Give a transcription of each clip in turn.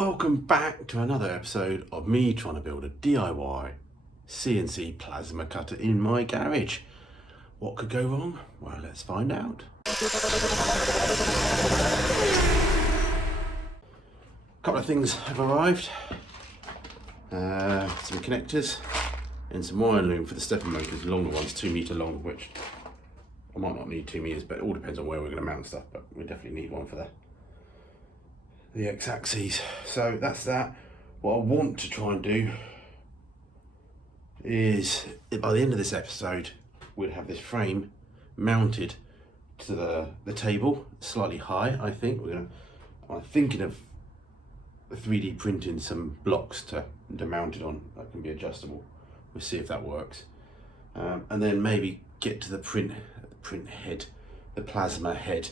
Welcome back to another episode of me trying to build a DIY CNC plasma cutter in my garage. What could go wrong? Well, let's find out. A couple of things have arrived. Some connectors and some wire loom for the stepper motors, longer ones, 2 meter long, which I might not need 2 meters, but it all depends on where we're going to mount stuff, but we definitely need one for the x-axes. So that's that. What I want to try and do is, by the end of this episode, we'll have this frame mounted to the table, slightly high. I think I'm thinking of 3D printing some blocks to mount it on that can be adjustable. We'll see if that works, and then maybe get to the print head, the plasma head.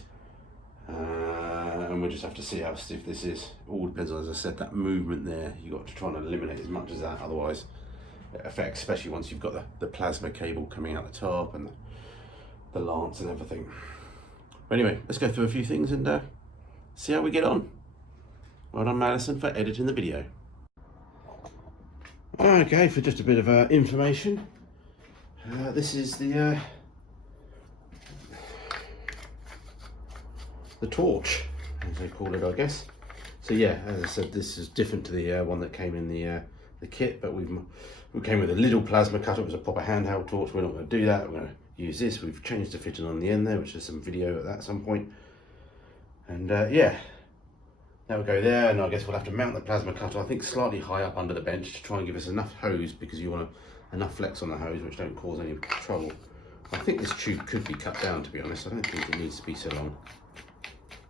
And we'll just have to see how stiff this is. It all depends on, as I said, that movement there. You've got to try and eliminate as much as that, otherwise it affects, especially once you've got the plasma cable coming out the top and the lance and everything. But anyway, let's go through a few things and see how we get on. Well done, Madison, for editing the video. Okay, for just a bit of information, this is the torch, as they call it, I guess. So yeah, as I said, this is different to the one that came in the kit, but we came with a little plasma cutter. It was a proper handheld torch. We're not going to do that. We're going to use this. We've changed the fitting on the end there, which is some video of that at some point. And yeah, that will go there, and I guess we'll have to mount the plasma cutter, I think, slightly high up under the bench to try and give us enough hose, because you want enough flex on the hose which don't cause any trouble. I think this tube could be cut down, to be honest. I don't think it needs to be so long.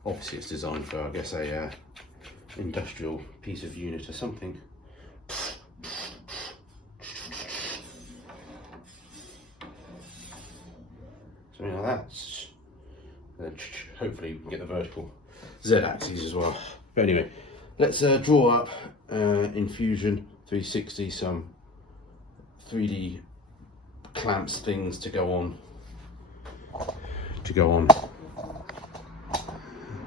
Obviously it's designed for, I guess, a industrial piece of unit or something. Something like that. Hopefully we can get the vertical Z-axis as well. But anyway, let's draw up in Fusion 360 some 3D clamps things to go on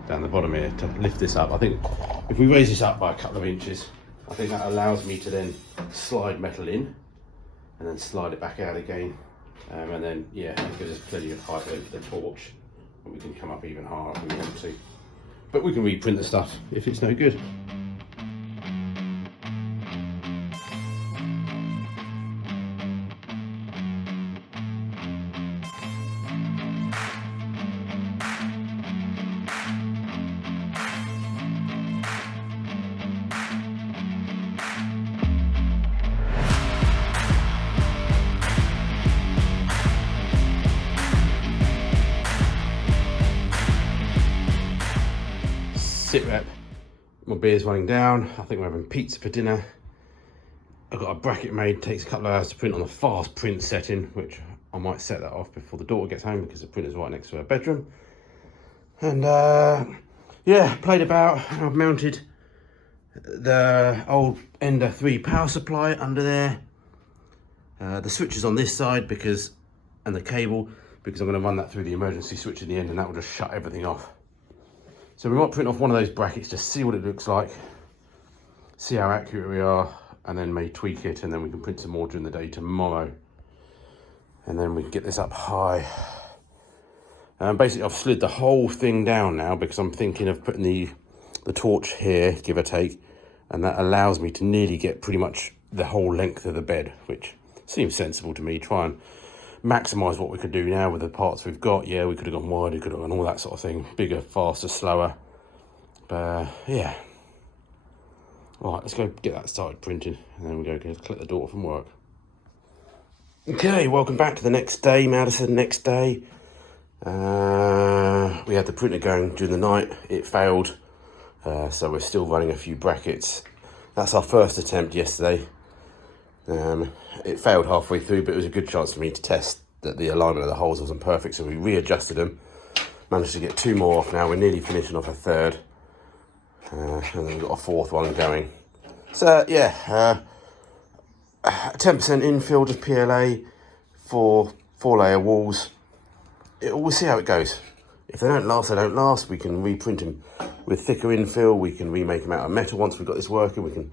down the bottom here to lift this up. I think if we raise this up by a couple of inches, I think that allows me to then slide metal in and then slide it back out again, and then yeah, it gives us plenty of height over the torch, and we can come up even higher if we want to, but we can reprint the stuff if it's no good. Sit rep, my beer's running down. I think we're having pizza for dinner. I've got a bracket made, takes a couple of hours to print on the fast print setting, which I might set that off before the daughter gets home because the printer's right next to her bedroom. And yeah, played about. I've mounted the old Ender 3 power supply under there. The switch is on this side and the cable, because I'm going to run that through the emergency switch in the end, and that will just shut everything off. So we might print off one of those brackets, just see what it looks like, see how accurate we are, and then may tweak it, and then we can print some more during the day tomorrow. And then we can get this up high. Basically, I've slid the whole thing down now because I'm thinking of putting the torch here, give or take, and that allows me to nearly get pretty much the whole length of the bed, which seems sensible to me. Try and maximise what we could do now with the parts we've got. Yeah, we could have gone wider, could have gone all that sort of thing, bigger, faster, slower, but yeah. All right, let's go get that started printing, and then we go collect the daughter from work. Okay, welcome back to the next day, Madison. Next day, we had the printer going during the night. It failed, so we're still running a few brackets. That's our first attempt yesterday. It failed halfway through, but it was a good chance for me to test that the alignment of the holes wasn't perfect, so we readjusted them. Managed to get 2 more off now. We're nearly finishing off a third, and then we've got a 4th one going. So yeah, 10% infill, just PLA for 4-layer walls. We'll see how it goes. If they don't last, they don't last. We can reprint them with thicker infill. We can remake them out of metal once we've got this working. We can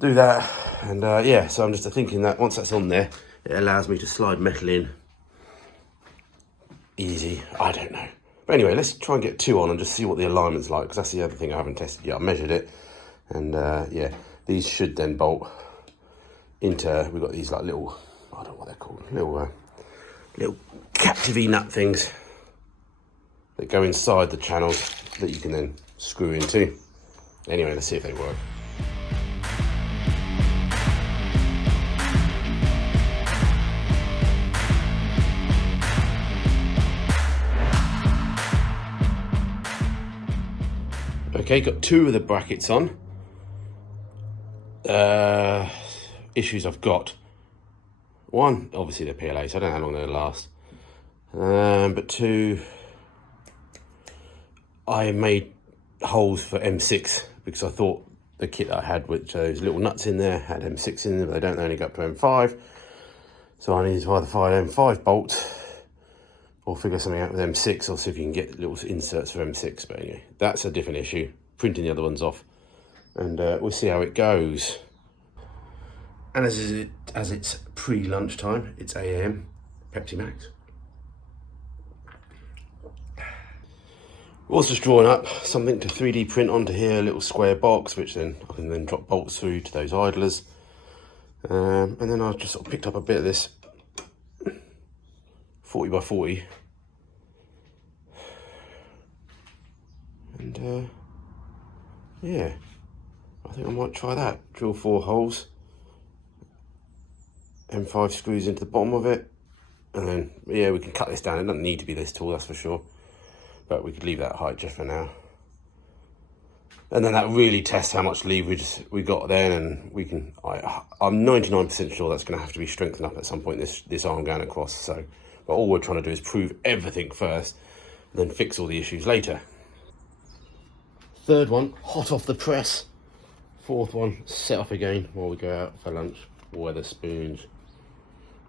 do that. And yeah, so I'm just thinking that once that's on there, it allows me to slide metal in easy. I don't know. But anyway, let's try and get 2 on and just see what the alignment's like, because that's the other thing I haven't tested yet. I measured it, and yeah, these should then bolt into, we've got these like little, I don't know what they're called, little captive nut things that go inside the channels that you can then screw into. Anyway, let's see if they work. Okay, got 2 of the brackets on. Issues I've got. 1, obviously they're PLA, so I don't know how long they'll last. But 2, I made holes for M6 because I thought the kit I had with those little nuts in there had M6 in them, but they don't only go up to M5. So I needed to either find M5 bolts or figure something out with M6, or see if you can get little inserts for M6. But anyway, that's a different issue. Printing the other ones off, and we'll see how it goes. And as it's pre-lunchtime, it's AM, Pepsi Max. Also just drawing up something to 3D print onto here, a little square box, which then I can then drop bolts through to those idlers. And then I just sort of picked up a bit of this 40 by 40. And yeah, I think I might try that. Drill 4 holes, M5 screws into the bottom of it, and then yeah, we can cut this down. It doesn't need to be this tall, that's for sure, but we could leave that height just for now. And then that really tests how much leverage we got then, and we can, I'm 99% sure that's going to have to be strengthened up at some point, this arm going across. So, but all we're trying to do is prove everything first, then fix all the issues later. 3rd one, hot off the press. 4th one, set off again while we go out for lunch. Weatherspoons.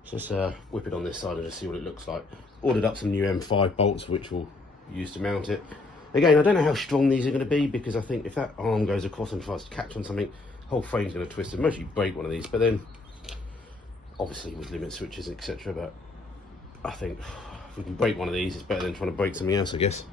Just whip it on this side and just see what it looks like. Ordered up some new M5 bolts, which we'll use to mount it. Again, I don't know how strong these are going to be, because I think if that arm goes across and tries to catch on something, the whole frame's going to twist and mostly break one of these. But then, obviously with limit switches, etc. But I think if we can break one of these, it's better than trying to break something else, I guess.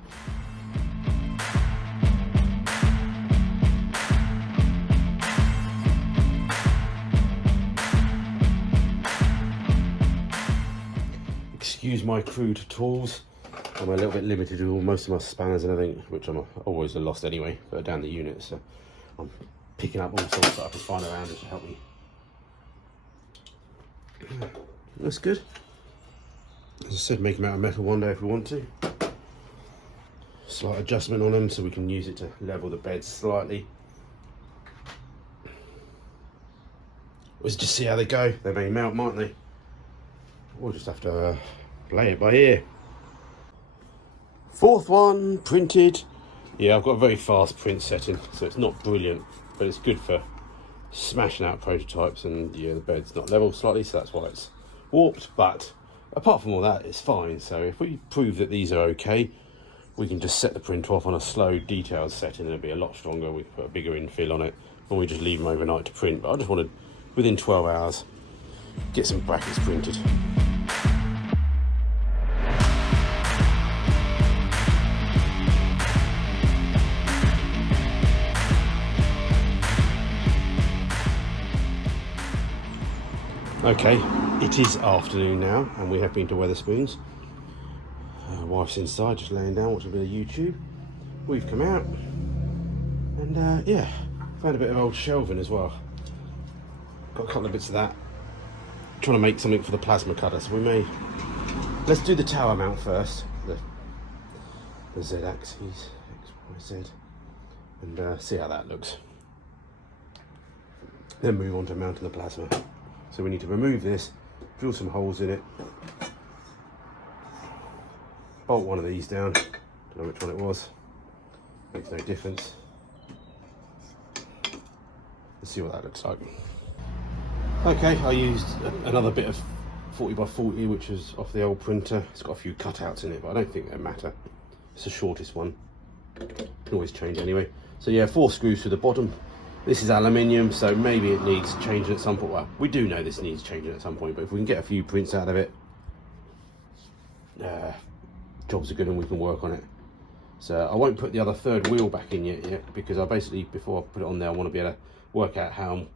Excuse my crude tools. I'm a little bit limited with most of my spanners and everything, which I'm always lost anyway, but down the unit, so I'm picking up all sorts that I can find around to help me. That's good. As I said, make them out of metal one day if we want to. Slight adjustment on them so we can use it to level the bed slightly. Let's just see how they go. They may melt, mightn't they? We'll just have to play it by ear. 4th one, printed. Yeah, I've got a very fast print setting, so it's not brilliant, but it's good for smashing out prototypes. And yeah, the bed's not level slightly, so that's why it's warped. But apart from all that, it's fine. So if we prove that these are okay, we can just set the printer off on a slow, detailed setting, and it'll be a lot stronger. We put a bigger infill on it, and we just leave them overnight to print. But I just wanted, within 12 hours, get some brackets printed. Okay, it is afternoon now, and we have been to Weatherspoons. Wife's inside, just laying down, watching a bit of YouTube. We've come out, and yeah, found a bit of old shelving as well. Got a couple of bits of that. Trying to make something for the plasma cutter, so we may. Let's do the tower mount first. The Z axis, X, Y, Z, and see how that looks. Then move on to mounting the plasma. So we need to remove this, drill some holes in it, bolt one of these down, don't know which one it was, makes no difference. Let's see what that looks like. Okay, I used another bit of 40 by 40, which is off the old printer. It's got a few cutouts in it, but I don't think they matter. It's the shortest one. Can always change anyway. So yeah, 4 screws to the bottom. This is aluminium, so maybe it needs changing at some point. Well, we do know this needs changing at some point, but if we can get a few prints out of it, jobs are good and we can work on it. So I won't put the other 3rd wheel back in yet because I basically, before I put it on there, I want to be able to work out how,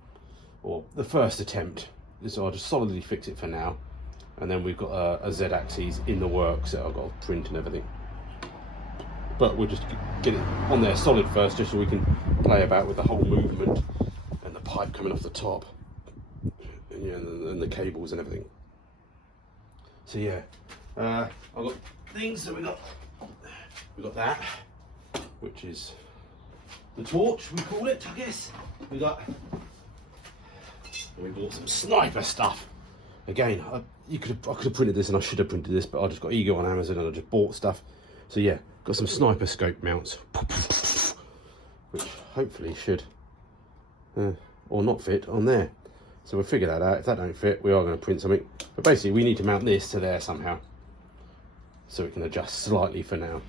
or the first attempt. So I'll just solidly fix it for now. And then we've got a Z-axis in the works that I've got to print and everything. But we'll just get it on there solid first, just so we can play about with the whole movement and the pipe coming off the top, and the cables and everything. So yeah, I've got things. So we got that, which is the torch, we call it, I guess. We bought some sniper stuff. Again, I could have printed this, and I should have printed this, but I just got ego on Amazon and I just bought stuff. So yeah, got some sniper scope mounts, which hopefully should or not fit on there. So we'll figure that out. If that don't fit, we are going to print something. But basically, we need to mount this to there somehow, so it can adjust slightly for now.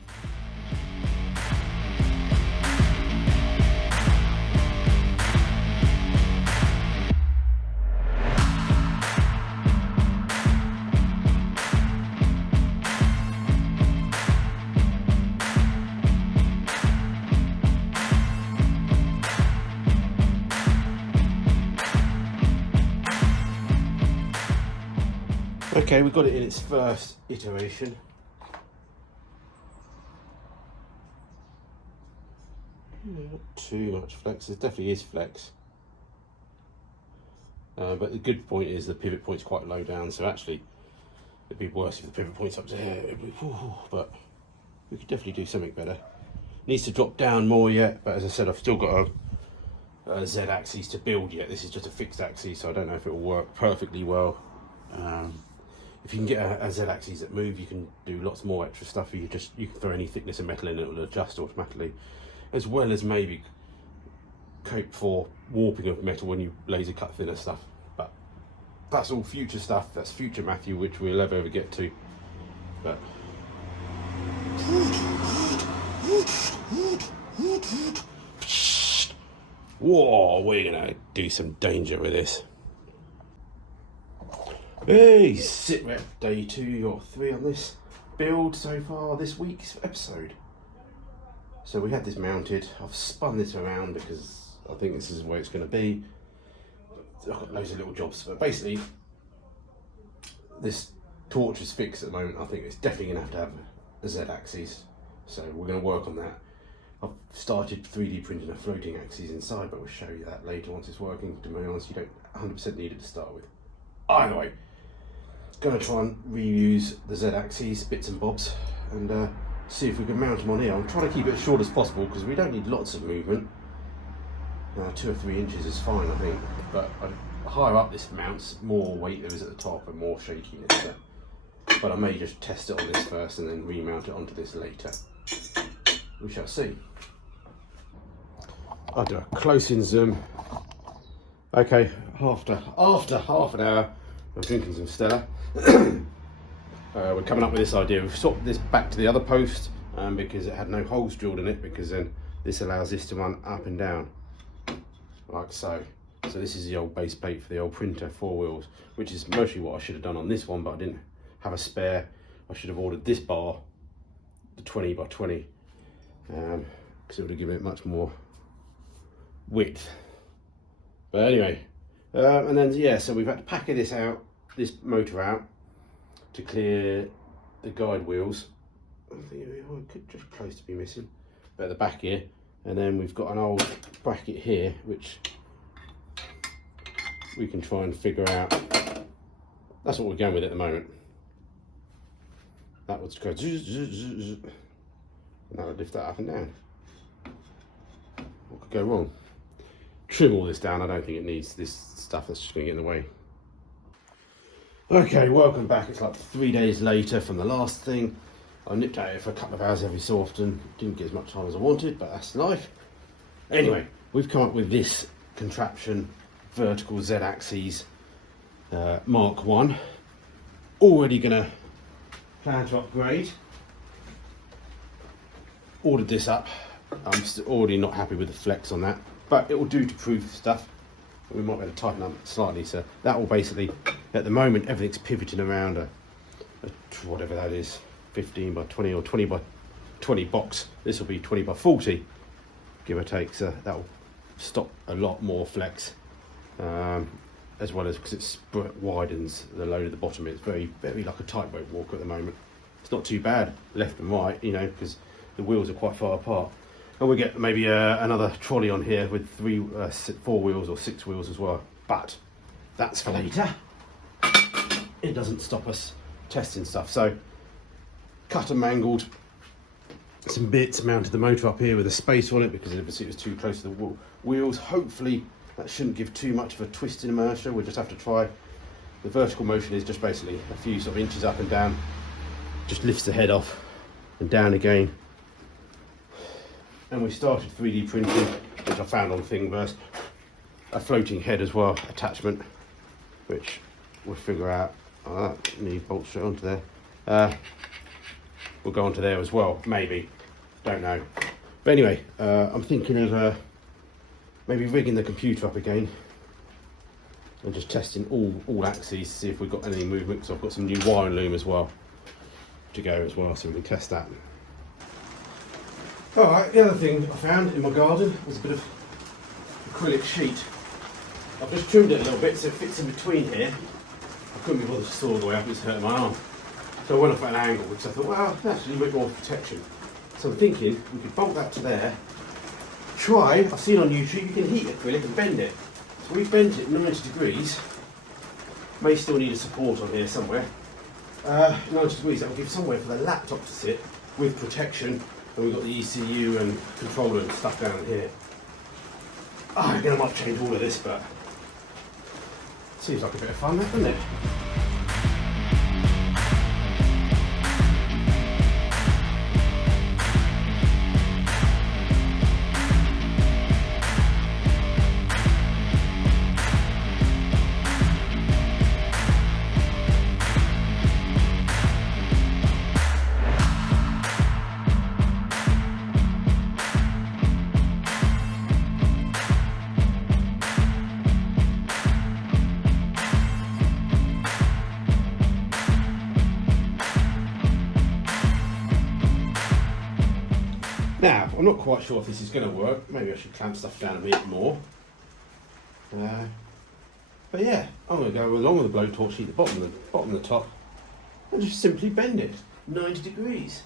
Okay, we've got it in its first iteration. Not too much flex. There definitely is flex. But the good point is the pivot point's quite low down, so actually it'd be worse if the pivot point's up there. But we could definitely do something better. Needs to drop down more yet, but as I said, I've still got a Z-axis to build yet. This is just a fixed axis, so I don't know if it will work perfectly well. If you can get a Z-axis that move, you can do lots more extra stuff. You can throw any thickness of metal in, it will adjust automatically, as well as maybe cope for warping of metal when you laser cut thinner stuff. But that's all future stuff. That's future Matthew, which we'll never ever get to. But whoa, we're gonna do some danger with this. Hey, sit rep day 2 or 3 on this build so far this week's episode. So we had this mounted. I've spun this around because I think this is the way it's going to be. I've got loads of little jobs, but basically this torch is fixed at the moment. I think it's definitely going to have a Z-axis, so we're going to work on that. I've started 3D printing a floating axis inside, but we'll show you that later once it's working. To be honest, you don't 100% need it to start with. Either way, going to try and reuse the Z-axis bits and bobs and see if we can mount them on here. I'm trying to keep it as short as possible because we don't need lots of movement. 2 or 3 inches is fine, I think, but higher up this mounts, more weight there is at the top and more shakiness. But I may just test it on this first and then remount it onto this later. We shall see. I'll do a close-in zoom. Okay, after half an hour of drinking some Stella, we're coming up with this idea. We've swapped this back to the other post because it had no holes drilled in it, because then this allows this to run up and down like so. So this is the old base plate for the old printer, 4 wheels, which is mostly what I should have done on this one, but I didn't have a spare. I should have ordered this bar, the 20 by 20, because it would have given it much more width. But anyway, and then yeah, so we've had to packer this out, this motor out, to clear the guide wheels. I think it could just close to be missing, but at the back here. And then we've got an old bracket here, which we can try and figure out. That's what we're going with at the moment. That would go zzz, zzz, zzz, zzz. And that would lift that up and down. What could go wrong? Trim all this down. I don't think it needs this stuff that's just going to get in the way. Okay, welcome back. It's like 3 days later from the last thing. I nipped out here for a couple of hours every so often. Didn't get as much time as I wanted, but that's life. Anyway, we've come up with this contraption, vertical Z-axis Mark 1. Already going to plan to upgrade. ordered this up. I'm already not happy with the flex on that, but it will do to proof stuff. We might be able to tighten up slightly, so that will basically, at the moment, everything's pivoting around a whatever that is, 15 by 20 or 20 by 20 box. This will be 20 by 40, give or take, so that will stop a lot more flex, as well as because it widens the load at the bottom. It's very like a tightrope walker at the moment. It's not too bad left and right, you know, because the wheels are quite far apart. And we get maybe another trolley on here with 4 wheels or 6 wheels as well, but that's for later. It doesn't stop us testing stuff. So cut and mangled some bits, mounted the motor up here with a spacer on it because obviously it was too close to the wheels. Hopefully that shouldn't give too much of a twist in inertia. We'll just have to try. The vertical motion is just basically a few sort of inches up and down, just lifts the head off and down again. And we started 3D printing, which I found on Thingiverse, a floating head as well, attachment, which we'll figure out. Oh, that need bolts straight onto there. We'll go onto there as well, maybe, don't know. But anyway, I'm thinking of maybe rigging the computer up again and just testing all axes, see if we've got any movement, because I've got some new wiring loom as well to go as well, so we can test that. Alright, the other thing I found in my garden was a bit of acrylic sheet. I've just trimmed it a little bit so it fits in between here. I couldn't be bothered to saw the way up, it's hurting my arm. So I went off at an angle, because I thought, well, that's actually a bit more protection. So I'm thinking we could bolt that to there. I've seen on YouTube you can heat acrylic and bend it. So we've bent it 90 degrees. May still need a support on here somewhere. 90 degrees, that will give somewhere for the laptop to sit with protection. And we've got the ECU and controller and stuff down here. Again, I might change all of this, but seems like a bit of fun, doesn't it? Now, I'm not quite sure if this is going to work. Maybe I should clamp stuff down a bit more. But yeah, I'm going to go along with the blowtorch, heat the bottom and the top, and just simply bend it 90 degrees.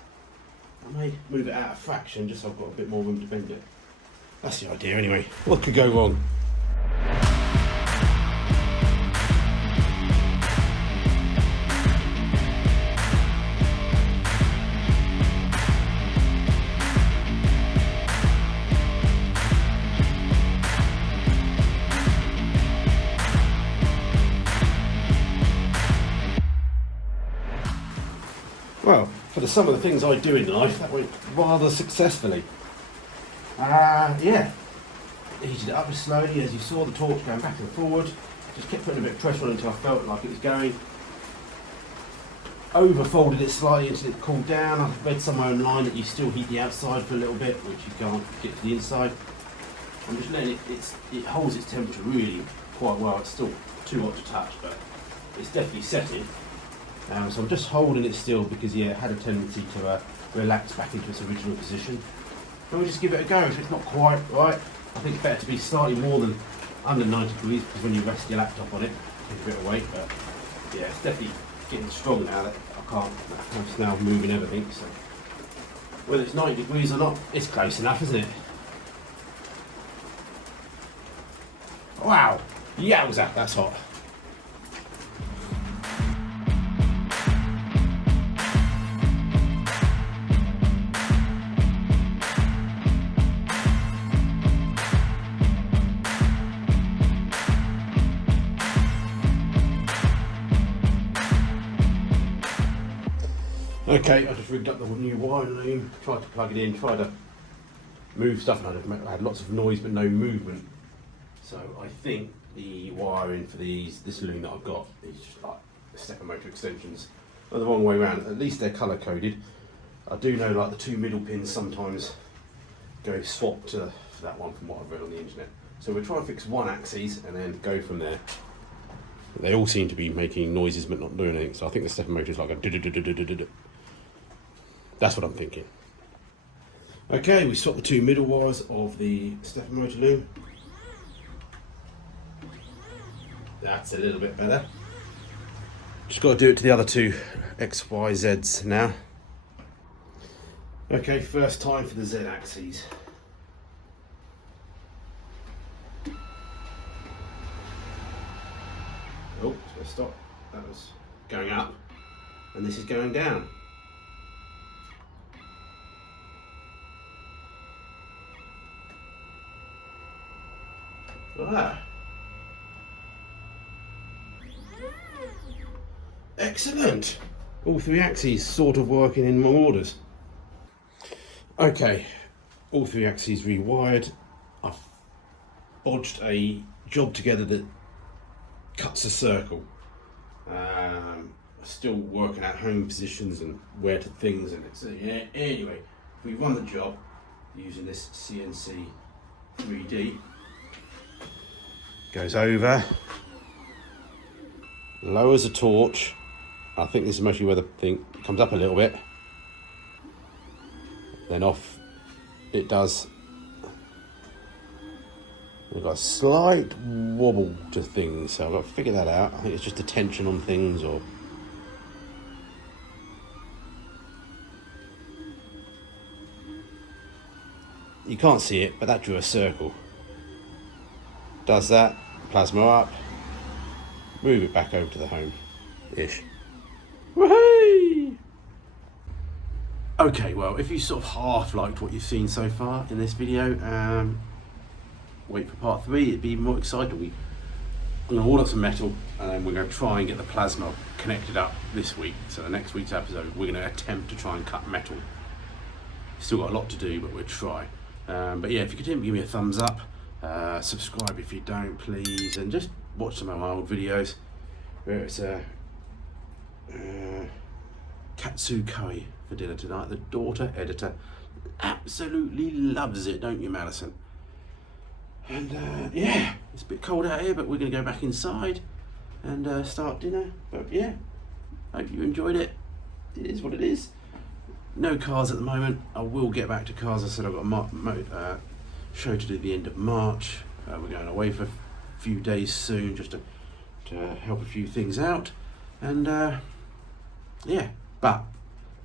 I may move it out a fraction just so I've got a bit more room to bend it. That's the idea anyway. What could go wrong? Well, for some of the things I do in life, that went rather successfully. Yeah, heated it up slowly, as you saw the torch going back and forward. Just kept putting a bit of pressure on it until I felt like it was going. Overfolded it slightly until it cooled down. I read somewhere online that you still heat the outside for a little bit, which you can't get to the inside. I'm just letting it holds its temperature really quite well. It's still too hot to touch, but it's definitely setting. So I'm just holding it still because it had a tendency to relax back into its original position. And we'll just give it a go. If it's not quite right, I think it's better to be slightly more than under 90 degrees, because when you rest your laptop on it, it's a bit of weight. But yeah, it's definitely getting strong now that it's now moving everything. So whether it's 90 degrees or not, it's close enough, isn't it? Wow, yowza, that's hot. Okay, I just rigged up the new wiring loom, tried to plug it in, tried to move stuff, and I had lots of noise but no movement. So I think the wiring for this loom that I've got is just like the stepper motor extensions are the wrong way around. At least they're colour coded. I do know like the two middle pins sometimes go swap to that one from what I've read on the internet. So we'll try and fix one axis and then go from there. They all seem to be making noises but not doing anything, so I think the stepper motor is like a do-do-do-do-do-do-do. That's what I'm thinking. Okay, we swapped the two middle wires of the stepper motor loom. That's a little bit better. Just got to do it to the other two XYZs now. Okay, first time for the Z axes. Oh, let's stop. That was going up, and this is going down. Ah. Excellent. All three axes sort of working in my orders. Okay, all three axes rewired. I've bodged a job together that cuts a circle. Still working out home positions and where to things, and it's yeah. Anyway, we run the job using this Cnc 3D. Goes over, lowers the torch. I think this is mostly where the thing comes up a little bit. Then off it does. We've got a slight wobble to things, so I've got to figure that out. I think it's just the tension on things, or you can't see it, but that drew a circle. Does that, plasma up, move it back over to the home-ish. Woohoo! Okay, well, if you sort of half liked what you've seen so far in this video, wait for part 3, it'd be even more exciting. I'm going to order some metal, and then we're going to try and get the plasma connected up this week. So the next week's episode, we're going to attempt to try and cut metal. Still got a lot to do, but we'll try. But yeah, if you could give me a thumbs up, subscribe if you don't, please, and just watch some of my old videos where it's katsu curry for dinner tonight. The daughter editor absolutely loves it, don't you, Madison? And yeah, it's a bit cold out here, but we're going to go back inside and start dinner. But yeah, hope you enjoyed it. It is what it is. No cars at the moment. I will get back to cars. I said I've got a show to do at the end of March. We're going away for a few days soon, just to help a few things out. And yeah, but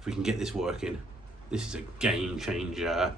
if we can get this working, this is a game changer.